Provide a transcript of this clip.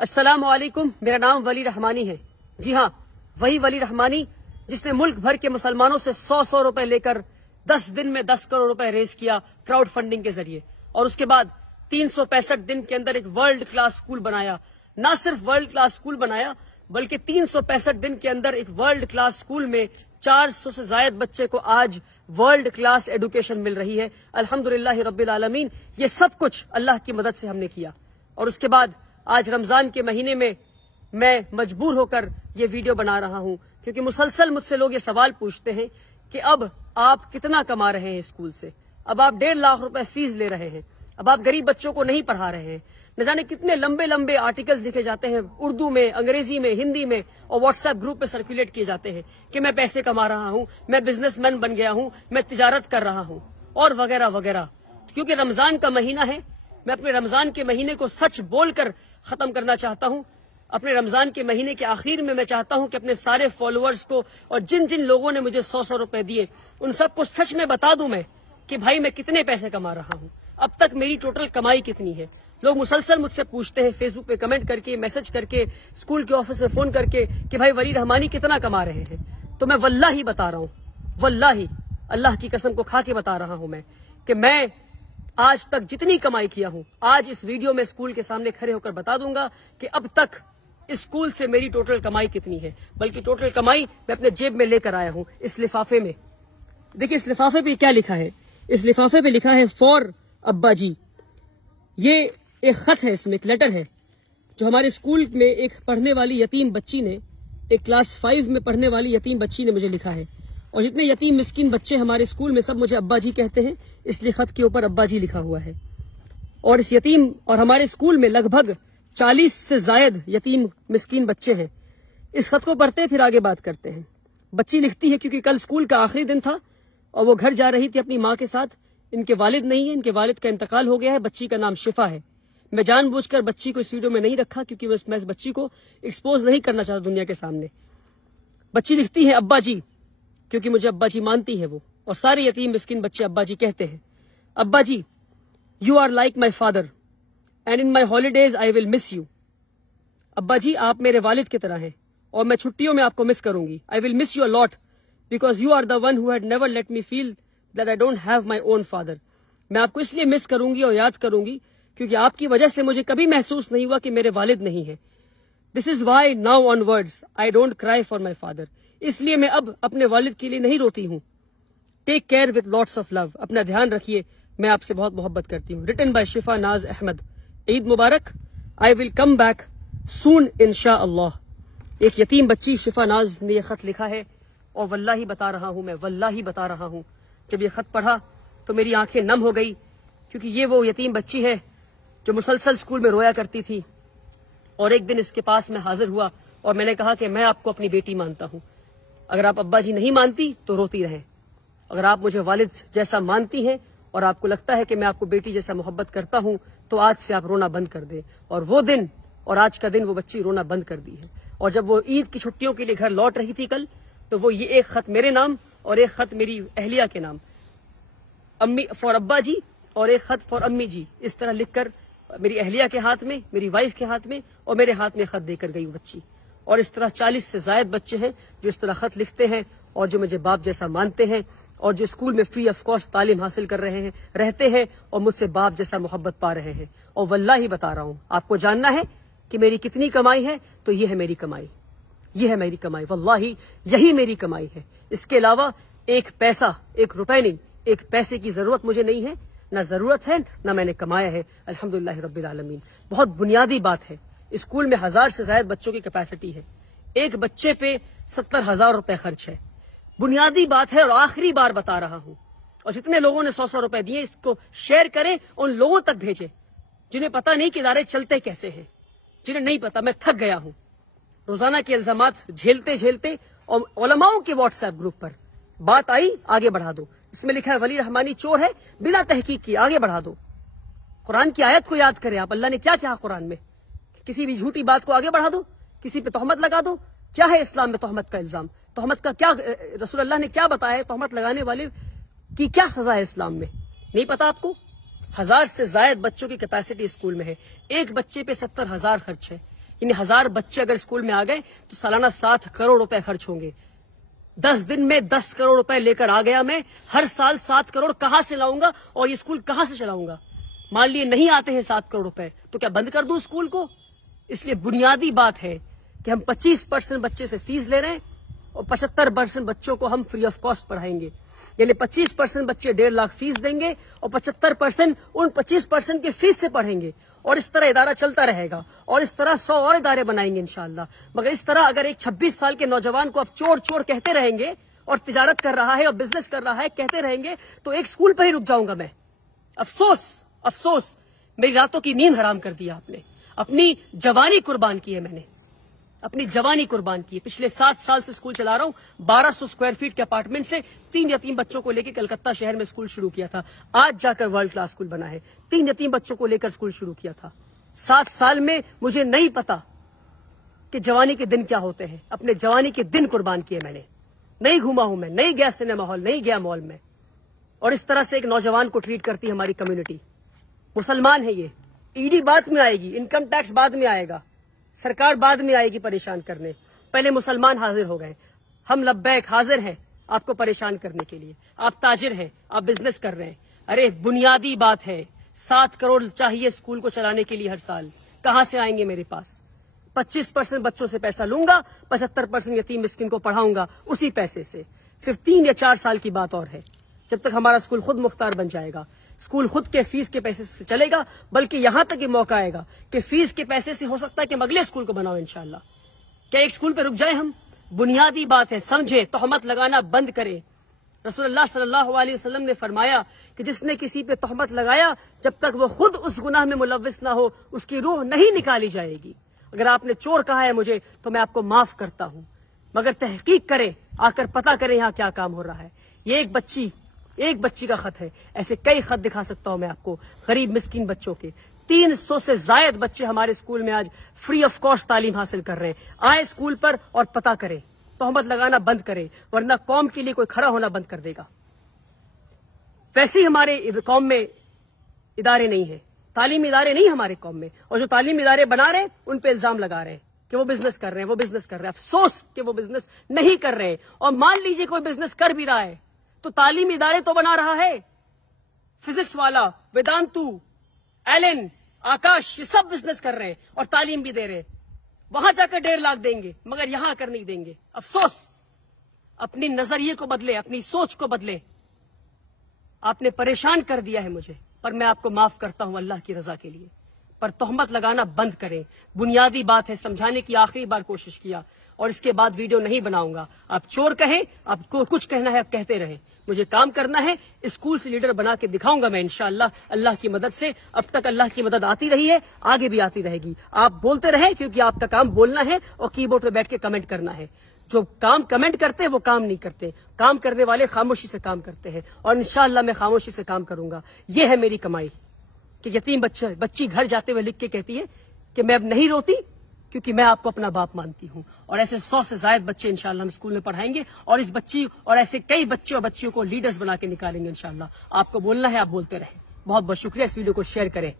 السلام علیکم، میرا نام ولی رحمانی ہے۔ جی ہاں، وہی ولی رحمانی جس نے ملک بھر کے مسلمانوں سے 100 روپے لے کر 10 دن میں 10 کروڑ روپے ریز کیا کراؤڈ فنڈنگ کے ذریعے، اور اس کے بعد 365 دن کے اندر ایک ورلڈ کلاس اسکول بنایا۔ نہ صرف ورلڈ کلاس اسکول بنایا بلکہ 365 دن کے اندر ایک ورلڈ کلاس اسکول میں 400 سے زائد بچے کو آج ورلڈ کلاس ایڈوکیشن مل رہی ہے۔ الحمدللہ رب العالمین، یہ سب کچھ اللہ کی مدد سے ہم نے کیا۔ اور اس کے بعد آج رمضان کے مہینے میں مجبور ہو کر یہ ویڈیو بنا رہا ہوں، کیونکہ مسلسل مجھ سے لوگ یہ سوال پوچھتے ہیں کہ اب آپ کتنا کما رہے ہیں اسکول سے، اب آپ 1.5 لاکھ روپے فیس لے رہے ہیں، اب آپ غریب بچوں کو نہیں پڑھا رہے ہیں۔ نہ جانے کتنے لمبے لمبے آرٹیکلز لکھے جاتے ہیں اردو میں، انگریزی میں، ہندی میں، اور واٹس ایپ گروپ پہ سرکولیٹ کیے جاتے ہیں کہ میں پیسے کما رہا ہوں، میں بزنس مین بن گیا ہوں، میں تجارت کر رہا ہوں، اور وغیرہ وغیرہ۔ کیونکہ رمضان کا مہینہ ہے، میں اپنے رمضان کے مہینے کو سچ بول کر ختم کرنا چاہتا ہوں۔ اپنے رمضان کے مہینے کے آخر میں چاہتا ہوں کہ اپنے سارے فالوورز کو اور جن جن لوگوں نے مجھے 100 روپے دیے ان سب کو سچ میں بتا دوں میں کہ بھائی میں کتنے پیسے کما رہا ہوں، اب تک میری ٹوٹل کمائی کتنی ہے۔ لوگ مسلسل مجھ سے پوچھتے ہیں فیس بک پہ کمنٹ کر کے، میسج کر کے، اسکول کے آفس میں فون کر کے کہ بھائی ولی رحمانی کتنا کما رہے ہیں۔ تو میں واللہ بتا رہا ہوں، واللہ اللہ کی قسم کو کھا کے بتا رہا ہوں میں کہ میں آج تک جتنی کمائی کیا ہوں، آج اس ویڈیو میں اسکول کے سامنے کھڑے ہو کر بتا دوں گا کہ اب تک اسکول سے میری ٹوٹل کمائی کتنی ہے، بلکہ ٹوٹل کمائی میں اپنے جیب میں لے کر آیا ہوں اس لفافے میں۔ دیکھیں اس لفافے پہ کیا لکھا ہے، اس لفافے پہ لکھا ہے فار ابا جی۔ یہ ایک خط ہے، اس میں ایک لیٹر ہے جو ہمارے اسکول میں ایک پڑھنے والی یتیم بچی نے، ایک کلاس 5 میں پڑھنے والی یتیم بچی نے مجھے لکھا ہے، اور جتنے یتیم مسکین بچے ہمارے اسکول میں سب مجھے ابا جی کہتے ہیں، اس لیے خط کے اوپر ابا جی لکھا ہوا ہے۔ اور اس یتیم اور ہمارے اسکول میں لگ بھگ 40 سے زائد یتیم مسکین بچے ہیں۔ اس خط کو پڑھتے پھر آگے بات کرتے ہیں۔ بچی لکھتی ہے کیونکہ کل اسکول کا آخری دن تھا اور وہ گھر جا رہی تھی اپنی ماں کے ساتھ، ان کے والد نہیں ہیں، ان کے والد کا انتقال ہو گیا ہے، بچی کا نام شفا ہے۔ میں جان بوجھ کر بچی کو اس ویڈیو میں نہیں رکھا کیونکہ میں اس بچی کو ایکسپوز نہیں کرنا چاہتا دنیا کے سامنے۔ بچی لکھتی ہے ابا جی، کیونکہ مجھے ابا جی مانتی ہے وہ، اور سارے یتیم مسکین بچے ابا جی کہتے ہیں۔ ابا جی، you are like my father and in my holidays I will miss you. ابا جی آپ میرے والد کی طرح ہیں اور میں چھٹیوں میں آپ کو مس کروں گی۔ I will miss you a lot because you are the one who had never let me feel that I don't have my own father. میں آپ کو اس لیے مس کروں گی اور یاد کروں گی کیونکہ آپ کی وجہ سے مجھے کبھی محسوس نہیں ہوا کہ میرے والد نہیں ہیں۔ This is why now onwards I don't cry for my father. اس لیے میں اب اپنے والد کے لیے نہیں روتی ہوں۔ Take care with lots of love, اپنا دھیان رکھیے، میں آپ سے بہت محبت کرتی ہوں۔ ریٹن بائی شفا ناز احمد۔ عید مبارک۔ آئی ول کم بیک سون انشاء اللہ۔ ایک یتیم بچی شفا ناز نے یہ خط لکھا ہے، اور واللہ بتا رہا ہوں، میں واللہ بتا رہا ہوں، جب یہ خط پڑھا تو میری آنکھیں نم ہو گئی، کیونکہ یہ وہ یتیم بچی ہے جو مسلسل اسکول میں رویا کرتی تھی۔ اور ایک دن اس کے پاس میں حاضر ہوا اور میں نے کہا کہ میں آپ کو اپنی بیٹی مانتا ہوں، اگر آپ ابا جی نہیں مانتی تو روتی رہیں، اگر آپ مجھے والد جیسا مانتی ہیں اور آپ کو لگتا ہے کہ میں آپ کو بیٹی جیسا محبت کرتا ہوں تو آج سے آپ رونا بند کر دیں۔ اور وہ دن اور آج کا دن وہ بچی رونا بند کر دی ہے۔ اور جب وہ عید کی چھٹیوں کے لیے گھر لوٹ رہی تھی کل، تو وہ یہ ایک خط میرے نام اور ایک خط میری اہلیہ کے نام، امی فار ابا جی اور ایک خط فار امی جی، اس طرح لکھ کر میری اہلیہ کے ہاتھ میں، میری وائف کے ہاتھ میں اور میرے ہاتھ میں خط دے کر گئی وہ بچی۔ اور اس طرح 40 سے زائد بچے ہیں جو اس طرح خط لکھتے ہیں اور جو مجھے باپ جیسا مانتے ہیں اور جو اسکول میں فری آف کاسٹ تعلیم حاصل کر رہے ہیں، رہتے ہیں اور مجھ سے باپ جیسا محبت پا رہے ہیں۔ اور واللہ بتا رہا ہوں، آپ کو جاننا ہے کہ میری کتنی کمائی ہے تو یہ ہے میری کمائی، یہ ہے میری کمائی، واللہ یہی میری کمائی ہے۔ اس کے علاوہ ایک پیسہ، ایک روپے نہیں، ایک پیسے کی ضرورت مجھے نہیں ہے، نہ ضرورت ہے نہ میں نے کمایا ہے، الحمدللہ رب العالمین۔ بہت بنیادی بات ہے، اسکول میں 1000 سے زائد بچوں کی کیپیسٹی ہے، ایک بچے پہ 70,000 روپے خرچ ہے، بنیادی بات ہے۔ اور آخری بار بتا رہا ہوں، اور جتنے لوگوں نے 100 روپے دیے اس کو شیئر کریں، ان لوگوں تک بھیجیں جنہیں پتہ نہیں کہ ادارے چلتے کیسے ہیں، جنہیں نہیں پتا۔ میں تھک گیا ہوں روزانہ کے الزامات جھیلتے جھیلتے، اور علماؤں کے واٹس ایپ گروپ پر بات آئی آگے بڑھا دو، اس میں لکھا ہے ولی رحمانی چور ہے، بنا تحقیق کی آگے بڑھا دو۔ قرآن کی آیت کو یاد کریں آپ، اللہ نے کیا کہا قرآن میں، کسی بھی جھوٹی بات کو آگے بڑھا دو، کسی پہ تہمت لگا دو۔ کیا ہے اسلام میں تہمت کا الزام؟ تہمت کا کیا رسول اللہ نے کیا بتایا ہے؟ تہمت لگانے والے کی کیا سزا ہے اسلام میں؟ نہیں پتا آپ کو؟ 1000 سے زائد بچوں کی کیپیسٹی اسکول میں ہے، ایک بچے پہ 70,000 خرچ ہے، یعنی 1000 بچے اگر اسکول میں آ گئے تو سالانہ 7 کروڑ روپے خرچ ہوں گے. 10 دن میں 10 کروڑ روپے لے کر آ گیا میں. ہر سال 7 کروڑ کہاں سے لاؤں گا اور یہ اسکول کہاں سے چلاؤں گا؟ مان لیے نہیں آتے ہیں 7 کروڑ روپے تو کیا بند کر دوں اسکول کو؟ اس لیے بنیادی بات ہے کہ ہم 25% بچے سے فیس لے رہے ہیں اور 75% بچوں کو ہم فری آف کاسٹ پڑھائیں گے. یعنی 25% بچے 1.5 لاکھ فیس دیں گے اور 75% ان 25% کے فیس سے پڑھیں گے. اور اس طرح ادارہ چلتا رہے گا اور اس طرح 100 اور ادارے بنائیں گے انشاءاللہ. مگر اس طرح اگر ایک 26 سال کے نوجوان کو آپ چور چور کہتے رہیں گے اور تجارت کر رہا ہے اور بزنس کر رہا ہے کہتے رہیں گے تو ایک اسکول پہ ہی رک جاؤں گا میں. افسوس افسوس میری راتوں کی نیند حرام کر دیا آپ نے. اپنی جوانی قربان کی ہے میں نے, اپنی جوانی قربان کی ہے. پچھلے 7 سال سے اسکول چلا رہا ہوں. 1200 اسکوائر فیٹ کے اپارٹمنٹ سے 3 یتیم بچوں کو لے کے کلکتہ شہر میں اسکول شروع کیا تھا. آج جا کر ورلڈ کلاس اسکول بنا ہے. 3 یتیم بچوں کو لے کر اسکول شروع کیا تھا. 7 سال میں مجھے نہیں پتا کہ جوانی کے دن کیا ہوتے ہیں. اپنے جوانی کے دن قربان کیے میں نے. نہیں گھوما ہوں میں, نہیں گیا سنیما ہال, نہیں گیا مال میں. اور اس طرح سے ایک نوجوان کو ٹریٹ کرتی ہے ہماری کمیونٹی. مسلمان ہے یہ. ایڈی بعد میں آئے گی, انکم ٹیکس بعد میں آئے گا, سرکار بعد میں آئے گی پریشان کرنے. پہلے مسلمان حاضر ہو گئے. ہم لبیک حاضر ہیں آپ کو پریشان کرنے کے لیے. آپ تاجر ہیں, آپ بزنس کر رہے ہیں. ارے بنیادی بات ہے 7 کروڑ چاہیے اسکول کو چلانے کے لیے ہر سال. کہاں سے آئیں گے میرے پاس؟ 25% بچوں سے پیسہ لوں گا, 75% یتیم مسکین کو پڑھاؤں گا اسی پیسے سے. صرف 3 یا 4 سال کی بات اور ہے جب تک ہمارا اسکول خود مختار بن جائے گا. اسکول خود کے فیس کے پیسے سے چلے گا, بلکہ یہاں تک یہ موقع آئے گا کہ فیس کے پیسے سے ہو سکتا ہے کہ ہم اگلے اسکول کو بناؤ انشاءاللہ. کیا ایک اسکول پہ رک جائیں ہم؟ بنیادی بات ہے سمجھے, تہمت لگانا بند کرے. رسول اللہ صلی اللہ علیہ وسلم نے فرمایا کہ جس نے کسی پہ تہمت لگایا جب تک وہ خود اس گناہ میں ملوث نہ ہو اس کی روح نہیں نکالی جائے گی. اگر آپ نے چور کہا ہے مجھے تو میں آپ کو معاف کرتا ہوں, مگر تحقیق کریں, آ کر پتہ کریں یہاں کیا کام ہو رہا ہے. یہ ایک بچی کا خط ہے. ایسے کئی خط دکھا سکتا ہوں میں آپ کو غریب مسکین بچوں کے. 300 سے زائد بچے ہمارے اسکول میں آج فری آف کاسٹ تعلیم حاصل کر رہے ہیں. آئے اسکول پر اور پتہ کریں, تہمت لگانا بند کریں, ورنہ قوم کے لیے کوئی کھڑا ہونا بند کر دے گا. ویسے ہی ہمارے قوم میں ادارے نہیں ہیں, تعلیمی ادارے نہیں ہمارے قوم میں, اور جو تعلیمی ادارے بنا رہے ہیں ان پہ الزام لگا رہے ہیں کہ وہ بزنس کر رہے ہیں, وہ بزنس کر رہے ہیں. افسوس کہ وہ بزنس نہیں کر رہے ہیں. اور مان لیجئے کوئی بزنس کر بھی رہا ہے تو تعلیمی ادارے تو بنا رہا ہے. فزکس والا, ویدانتو, ایلن, آکاش, یہ سب بزنس کر رہے ہیں اور تعلیم بھی دے رہے ہیں. وہاں جا کر 1.5 لاکھ دیں گے مگر یہاں کر نہیں دیں گے. افسوس. اپنی نظریے کو بدلے, اپنی سوچ کو بدلے. آپ نے پریشان کر دیا ہے مجھے, پر میں آپ کو معاف کرتا ہوں اللہ کی رضا کے لیے. پر تہمت لگانا بند کریں. بنیادی بات ہے سمجھانے کی آخری بار کوشش کیا, اور اس کے بعد ویڈیو نہیں بناؤں گا. آپ چور کہیں, آپ کو کچھ کہنا ہے آپ کہتے رہیں. مجھے کام کرنا ہے, اسکول سے لیڈر بنا کے دکھاؤں گا میں انشاءاللہ اللہ کی مدد سے. اب تک اللہ کی مدد آتی رہی ہے, آگے بھی آتی رہے گی. آپ بولتے رہیں کیونکہ آپ کا کام بولنا ہے اور کی بورڈ پہ بیٹھ کے کمنٹ کرنا ہے. جو کام کمنٹ کرتے ہیں وہ کام نہیں کرتے. کام کرنے والے خاموشی سے کام کرتے ہیں, اور انشاءاللہ میں خاموشی سے کام کروں گا. یہ ہے میری کمائی. کہ یتیم بچی گھر جاتے ہوئے لکھ کے کہتی ہے کہ میں اب نہیں روتی کیونکہ میں آپ کو اپنا باپ مانتی ہوں. اور ایسے 100 سے زائد بچے انشاءاللہ ہم اسکول میں پڑھائیں گے, اور اس بچی اور ایسے کئی بچے اور بچیوں کو لیڈرز بنا کے نکالیں گے انشاءاللہ. آپ کو بولنا ہے, آپ بولتے رہیں. بہت بہت شکریہ. اس ویڈیو کو شیئر کریں.